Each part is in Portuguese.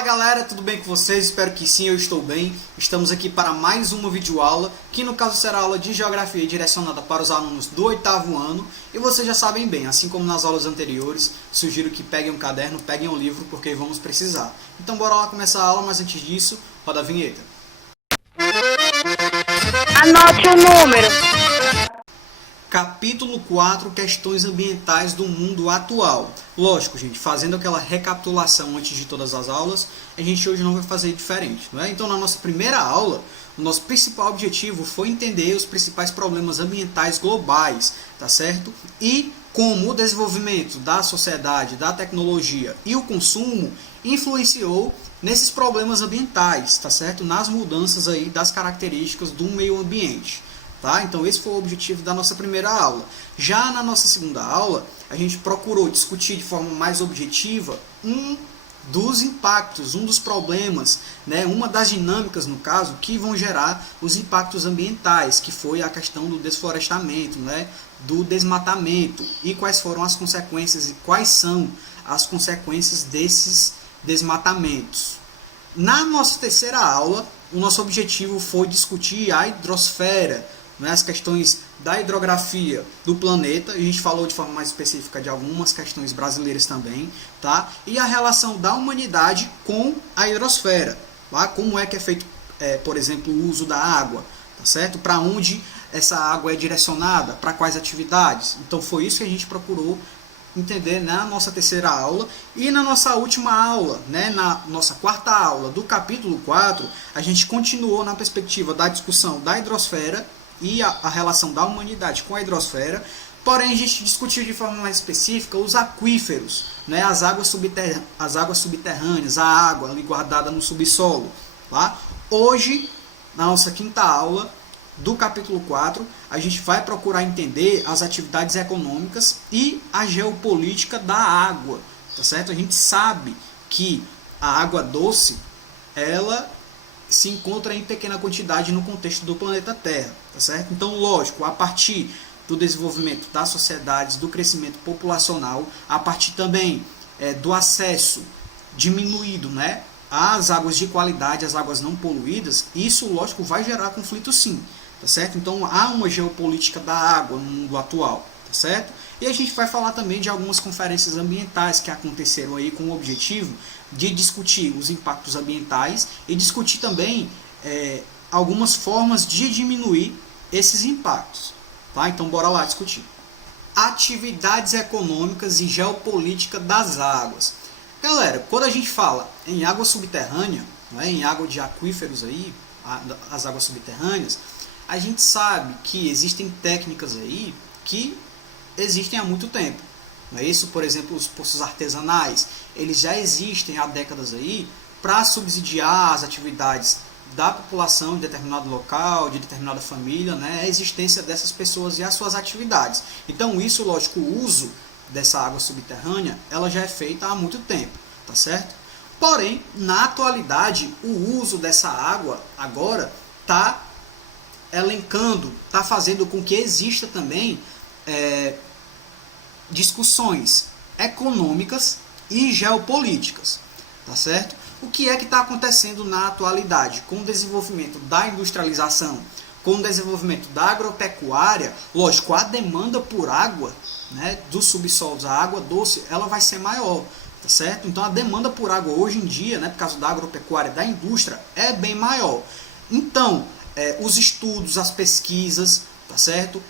Fala galera, tudo bem com vocês? Espero que sim, eu estou bem. Estamos aqui para mais uma videoaula, que no caso será aula de Geografia direcionada para os alunos do 8º ano. E vocês já sabem bem, assim como nas aulas anteriores, sugiro que peguem um caderno, peguem um livro, porque vamos precisar. Então bora lá começar a aula, mas antes disso, roda a vinheta. Anote o número. Capítulo 4, questões ambientais do mundo atual. Lógico, gente, fazendo aquela recapitulação antes de todas as aulas, a gente hoje não vai fazer diferente, não é? Então, na nossa primeira aula, o nosso principal objetivo foi entender os principais problemas ambientais globais, tá certo? E como o desenvolvimento da sociedade, da tecnologia e o consumo influenciou nesses problemas ambientais, tá certo? Nas mudanças aí das características do meio ambiente. Tá? Então esse foi o objetivo da nossa primeira aula. Já na nossa segunda aula, a gente procurou discutir de forma mais objetiva um dos impactos, um dos problemas, né? Uma das dinâmicas, no caso, que vão gerar os impactos ambientais, que foi a questão do desflorestamento, né? Do desmatamento, e quais foram as consequências e quais são as consequências desses desmatamentos. Na nossa terceira aula, o nosso objetivo foi discutir a hidrosfera, as questões da hidrografia do planeta. A gente falou de forma mais específica de algumas questões brasileiras também, tá? E a relação da humanidade com a hidrosfera, tá? Como é que é feito, por exemplo, o uso da água, tá certo? Para onde essa água é direcionada, para quais atividades. Então foi isso que a gente procurou entender na nossa terceira aula. E na nossa última aula, né, na nossa quarta aula do capítulo 4, a gente continuou na perspectiva da discussão da hidrosfera e a relação da humanidade com a hidrosfera, porém a gente discutiu de forma mais específica os aquíferos, né, as águas subterrâneas, a água ali guardada no subsolo. Tá? Hoje, na nossa quinta aula do capítulo 4, a gente vai procurar entender as atividades econômicas e a geopolítica da água. Tá certo? A gente sabe que a água doce, ela se encontra em pequena quantidade no contexto do planeta Terra, tá certo? Então, lógico, a partir do desenvolvimento das sociedades, do crescimento populacional, a partir também do acesso diminuído, né, às águas de qualidade, às águas não poluídas, isso, lógico, vai gerar conflito sim, tá certo? Então, há uma geopolítica da água no mundo atual, tá certo? E a gente vai falar também de algumas conferências ambientais que aconteceram aí com o objetivo de discutir os impactos ambientais e discutir também algumas formas de diminuir esses impactos. Tá? Então, bora lá discutir. Atividades econômicas e geopolítica das águas. Galera, quando a gente fala em água subterrânea, né, em água de aquíferos, aí, as águas subterrâneas, a gente sabe que existem técnicas aí que existem há muito tempo. Não é isso? Por exemplo, os poços artesanais, eles já existem há décadas aí para subsidiar as atividades da população de determinado local, de determinada família, né? A existência dessas pessoas e as suas atividades. Então isso, lógico, o uso dessa água subterrânea, ela já é feita há muito tempo, tá certo? Porém, na atualidade, o uso dessa água agora está elencando, está fazendo com que exista também discussões econômicas e geopolíticas, tá certo? O que é que está acontecendo na atualidade? Com o desenvolvimento da industrialização, com o desenvolvimento da agropecuária, lógico, a demanda por água, né, dos subsolos, a água doce, ela vai ser maior, tá certo? Então a demanda por água hoje em dia, né, por causa da agropecuária, da indústria, é bem maior. Então, os estudos, as pesquisas, tá certo?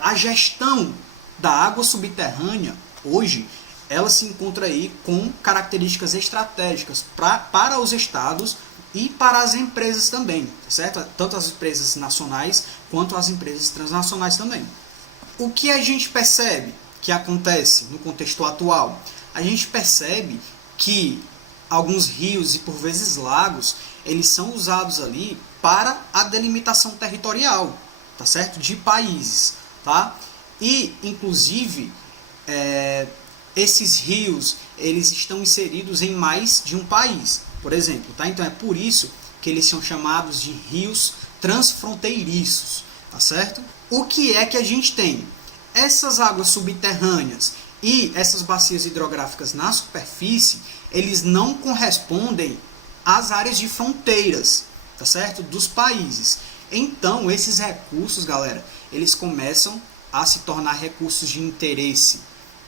A gestão da água subterrânea, hoje, ela se encontra aí com características estratégicas para os estados e para as empresas também, tá certo? Tanto as empresas nacionais quanto as empresas transnacionais também. O que a gente percebe que acontece no contexto atual? A gente percebe que alguns rios e por vezes lagos, eles são usados ali para a delimitação territorial, tá certo? De países, tá? E, inclusive, esses rios, eles estão inseridos em mais de um país, por exemplo, tá? Então é por isso que eles são chamados de rios transfronteiriços, tá certo? O que é que a gente tem? Essas águas subterrâneas E essas bacias hidrográficas na superfície, eles não correspondem às áreas de fronteiras, tá certo? Dos países. Então, esses recursos, galera, eles começam a se tornar recursos de interesse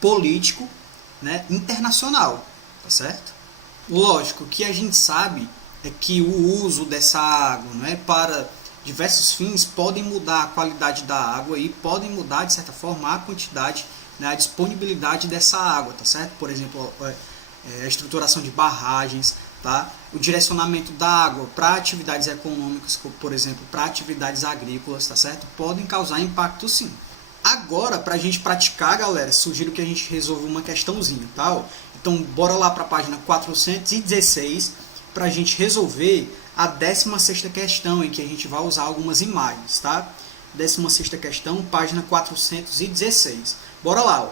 político, né, internacional, tá certo? Lógico que a gente sabe é que o uso dessa água, né, para diversos fins podem mudar a qualidade da água e podem mudar, de certa forma, a quantidade, né, a disponibilidade dessa água, tá certo? Por exemplo, a estruturação de barragens, tá? O direcionamento da água para atividades econômicas, como, por exemplo, para atividades agrícolas, tá certo? Podem causar impacto, sim. Agora, para a gente praticar, galera, sugiro que a gente resolva uma questãozinha, tá? Então, bora lá para a página 416 para a gente resolver a 16ª questão, em que a gente vai usar algumas imagens, tá? 16ª questão, página 416. Bora lá, ó.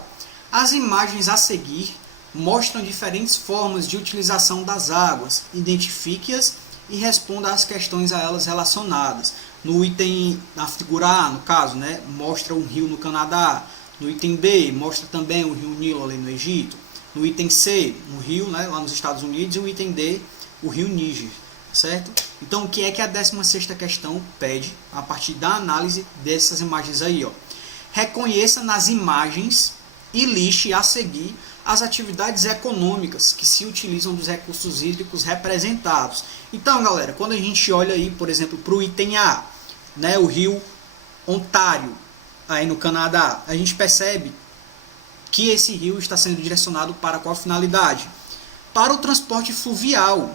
As imagens a seguir mostram diferentes formas de utilização das águas. Identifique-as e responda às questões a elas relacionadas. No item, na figura A, no caso, né, mostra um rio no Canadá. No item B, mostra também o rio Nilo ali no Egito. No item C, um rio, né, lá nos Estados Unidos. E o item D, o rio Níger, certo? Então, o que é que a 16ª questão pede a partir da análise dessas imagens aí, ó? Reconheça nas imagens e liste a seguir as atividades econômicas que se utilizam dos recursos hídricos representados. Então, galera, quando a gente olha aí, por exemplo, para o item A, né, o rio Ontário, aí no Canadá, a gente percebe que esse rio está sendo direcionado para qual finalidade? Para o transporte fluvial.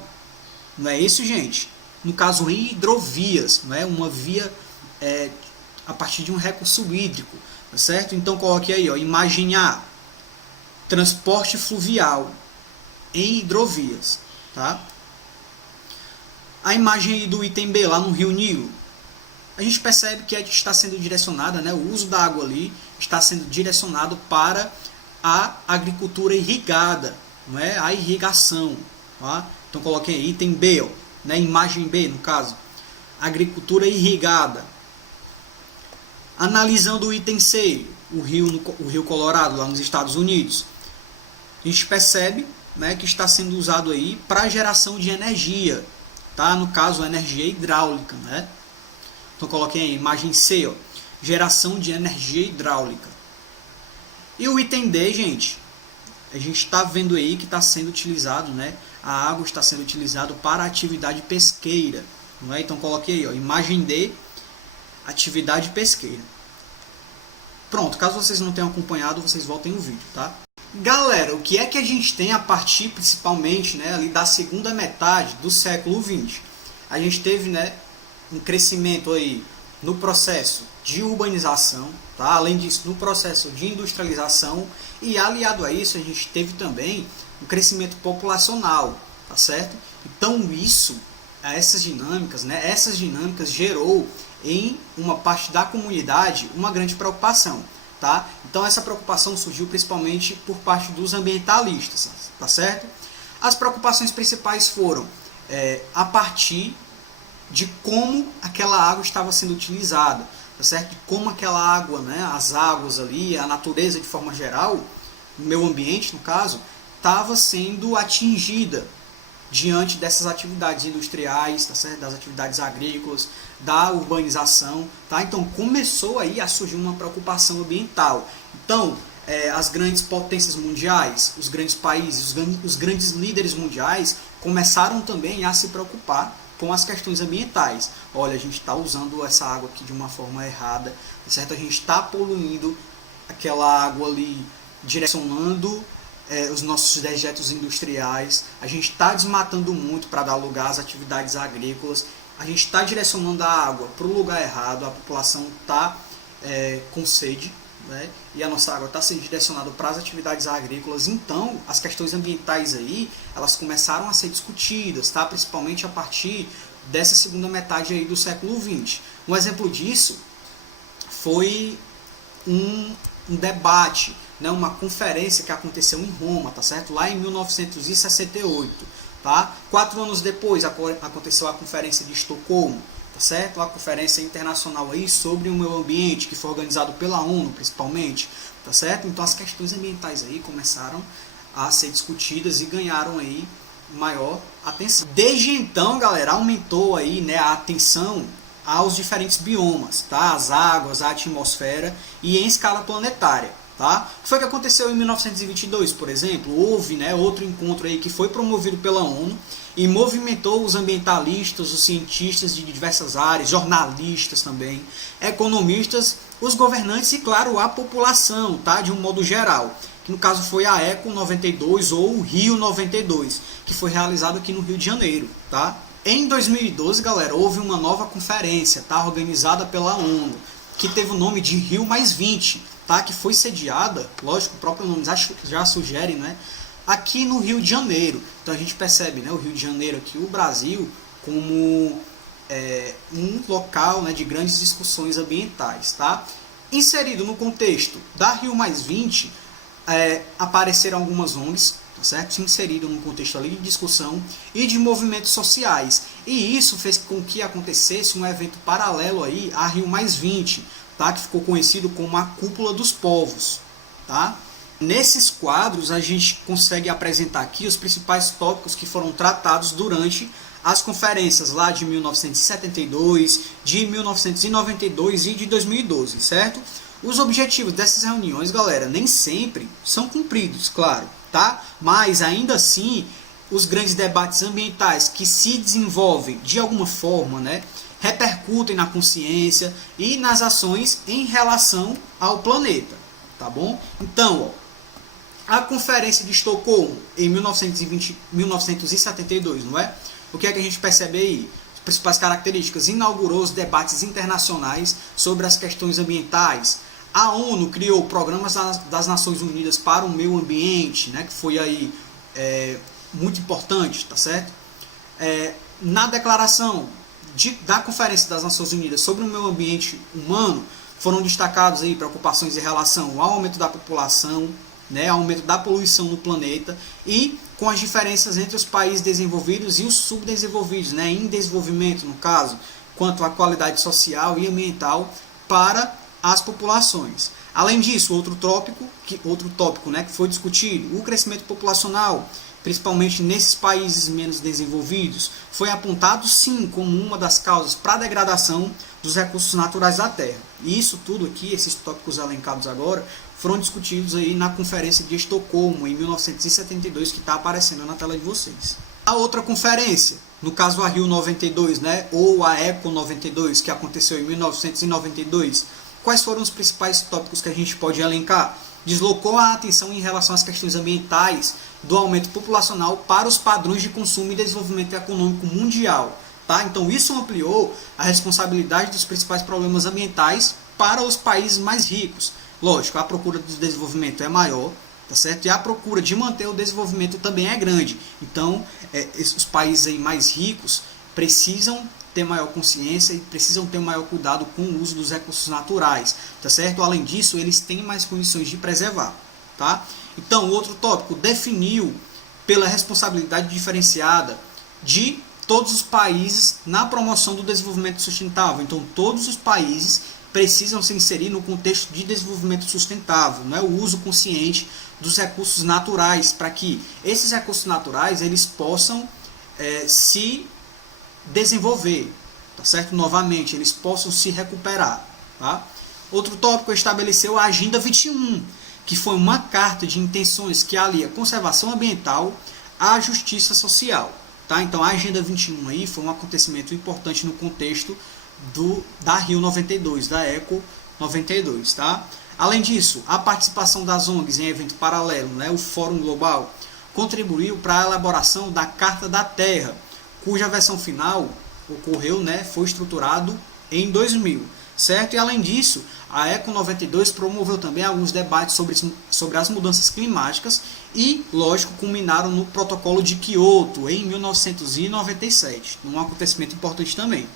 Não é isso, gente? No caso, hidrovias, não é? Uma via a partir de um recurso hídrico, tá certo? Então, coloque aí, ó, imagem A, transporte fluvial em hidrovias, tá? A imagem do item B, lá no rio Nilo, a gente percebe que está sendo direcionada, né, o uso da água ali está sendo direcionado para a agricultura irrigada, não é? A irrigação, tá? Então coloquei aí item B, ó, né, imagem B no caso, agricultura irrigada. Analisando o item C, o rio Colorado, lá nos Estados Unidos, a gente percebe, né, que está sendo usado aí para geração de energia, tá? No caso, energia hidráulica, né? Então coloquei aí imagem C, ó, geração de energia hidráulica. E o item D, gente, a gente está vendo aí que está sendo utilizado, né? A água está sendo utilizada para atividade pesqueira, não é? Então coloquei aí, ó, imagem D, atividade pesqueira. Pronto, caso vocês não tenham acompanhado, vocês voltem no vídeo, tá? Galera, o que é que a gente tem a partir, principalmente, né, ali da segunda metade do século XX? A gente teve, né, um crescimento aí no processo de urbanização, tá? Além disso, no processo de industrialização, e aliado a isso, a gente teve também um crescimento populacional, tá certo? Então essas dinâmicas, né, essas dinâmicas gerou em uma parte da comunidade uma grande preocupação, tá? Então essa preocupação surgiu principalmente por parte dos ambientalistas, tá certo? As preocupações principais foram a partir de como aquela água estava sendo utilizada, tá certo? De como aquela água, né, as águas ali, a natureza de forma geral, o meio ambiente no caso, estava sendo atingida diante dessas atividades industriais, tá certo? Das atividades agrícolas, da urbanização, tá? Então começou aí a surgir uma preocupação ambiental. Então as grandes potências mundiais, os grandes países, os grandes líderes mundiais começaram também a se preocupar com as questões ambientais. Olha, a gente está usando essa água aqui de uma forma errada, tá certo? A gente está poluindo aquela água ali, direcionando os nossos dejetos industriais, a gente está desmatando muito para dar lugar às atividades agrícolas, a gente está direcionando a água para o lugar errado, a população está com sede, né? E a nossa água está sendo direcionada para as atividades agrícolas. Então as questões ambientais aí, elas começaram a ser discutidas, tá? Principalmente a partir dessa segunda metade aí do século XX. Um exemplo disso foi um debate, né, uma conferência que aconteceu em Roma, tá certo? Lá em 1968, tá? 4 anos depois aconteceu a conferência de Estocolmo, tá certo? A conferência internacional aí sobre o meio ambiente, que foi organizado pela ONU, principalmente, tá certo? Então as questões ambientais aí começaram a ser discutidas e ganharam aí maior atenção. Desde então, galera, aumentou aí, né, a atenção aos diferentes biomas, tá? As águas, a atmosfera e em escala planetária, tá? O que foi que aconteceu em 1922, por exemplo? Houve, né, outro encontro aí que foi promovido pela ONU e movimentou os ambientalistas, os cientistas de diversas áreas, jornalistas também, economistas, os governantes e, claro, a população, tá? De um modo geral, que no caso foi a Eco 92 ou o Rio 92, que foi realizado aqui no Rio de Janeiro, tá? Em 2012, galera, houve uma nova conferência, tá? Organizada pela ONU, que teve o nome de Rio+20, tá? Que foi sediada, lógico, o próprio nome já sugere, né? Aqui no Rio de Janeiro. Então a gente percebe, né, o Rio de Janeiro aqui, o Brasil, como um local, né, de grandes discussões ambientais, tá? Inserido no contexto da Rio+20, apareceram algumas ONGs, tá certo? Inserido num contexto ali de discussão e de movimentos sociais. E isso fez com que acontecesse um evento paralelo aí a Rio+20, tá? Que ficou conhecido como a Cúpula dos Povos, tá? Nesses quadros a gente consegue apresentar aqui os principais tópicos que foram tratados durante as conferências lá de 1972, de 1992 e de 2012, certo? Os objetivos dessas reuniões, galera, nem sempre são cumpridos, claro, tá? Mas ainda assim, os grandes debates ambientais que se desenvolvem de alguma forma, né, repercutem na consciência e nas ações em relação ao planeta, tá bom? Então, ó, a Conferência de Estocolmo em 1972, não é? O que é que a gente percebe aí? As principais características: inaugurou os debates internacionais sobre as questões ambientais. A ONU criou programas das Nações Unidas para o meio ambiente, né, que foi aí muito importante, tá certo? Na declaração da Conferência das Nações Unidas sobre o meio ambiente humano, foram destacados aí preocupações em relação ao aumento da população, né, aumento da poluição no planeta e com as diferenças entre os países desenvolvidos e os subdesenvolvidos, né, em desenvolvimento no caso, quanto à qualidade social e ambiental para as populações. Além disso, outro tópico, né, que foi discutido, o crescimento populacional, principalmente nesses países menos desenvolvidos, foi apontado sim como uma das causas para a degradação dos recursos naturais da Terra. E isso tudo aqui, esses tópicos elencados agora, foram discutidos aí na Conferência de Estocolmo, em 1972, que está aparecendo na tela de vocês. A outra conferência, no caso a Rio 92, né, ou a Eco 92, que aconteceu em 1992, quais foram os principais tópicos que a gente pode elencar? Deslocou a atenção em relação às questões ambientais do aumento populacional para os padrões de consumo e desenvolvimento econômico mundial. Tá? Então isso ampliou a responsabilidade dos principais problemas ambientais para os países mais ricos. Lógico, a procura do desenvolvimento é maior, tá certo? E a procura de manter o desenvolvimento também é grande. Então, os países aí mais ricos precisam ter maior consciência e precisam ter maior cuidado com o uso dos recursos naturais, tá certo? Além disso, eles têm mais condições de preservar, tá? Então, outro tópico, definiu pela responsabilidade diferenciada de todos os países na promoção do desenvolvimento sustentável. Então, todos os países precisam se inserir no contexto de desenvolvimento sustentável, né? O uso consciente dos recursos naturais, para que esses recursos naturais eles possam se desenvolver, tá certo? Novamente, eles possam se recuperar, tá? Outro tópico, estabeleceu a Agenda 21, que foi uma carta de intenções que alia conservação ambiental à justiça social, tá? Então a Agenda 21 aí foi um acontecimento importante no contexto da Rio 92, da Eco 92, tá? Além disso, a participação das ONGs em evento paralelo, né, o Fórum Global, contribuiu para a elaboração da Carta da Terra, cuja versão final ocorreu, né, foi estruturado em 2000, certo? E além disso, a Eco 92 promoveu também alguns debates sobre as mudanças climáticas e, lógico, culminaram no Protocolo de Kyoto em 1997, um acontecimento importante também.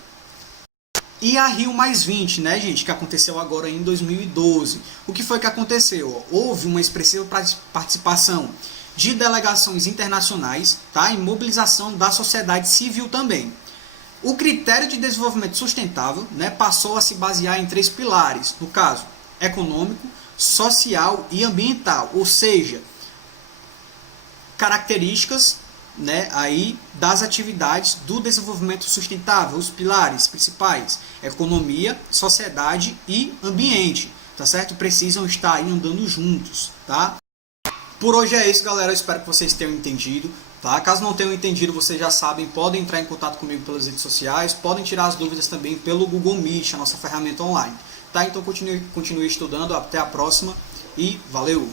E a Rio+20, né, gente, que aconteceu agora em 2012. O que foi que aconteceu? Houve uma expressiva participação de delegações internacionais, tá, e mobilização da sociedade civil também. O critério de desenvolvimento sustentável, né, passou a se basear em 3 pilares, no caso, econômico, social e ambiental, ou seja, características, né, aí das atividades do desenvolvimento sustentável, os pilares principais, economia, sociedade e ambiente, tá certo? Precisam estar aí andando juntos, tá? Por hoje é isso, galera, eu espero que vocês tenham entendido, tá? Caso não tenham entendido, vocês já sabem, podem entrar em contato comigo pelas redes sociais, podem tirar as dúvidas também pelo Google Meet, a nossa ferramenta online, tá? Então continue estudando, até a próxima e valeu!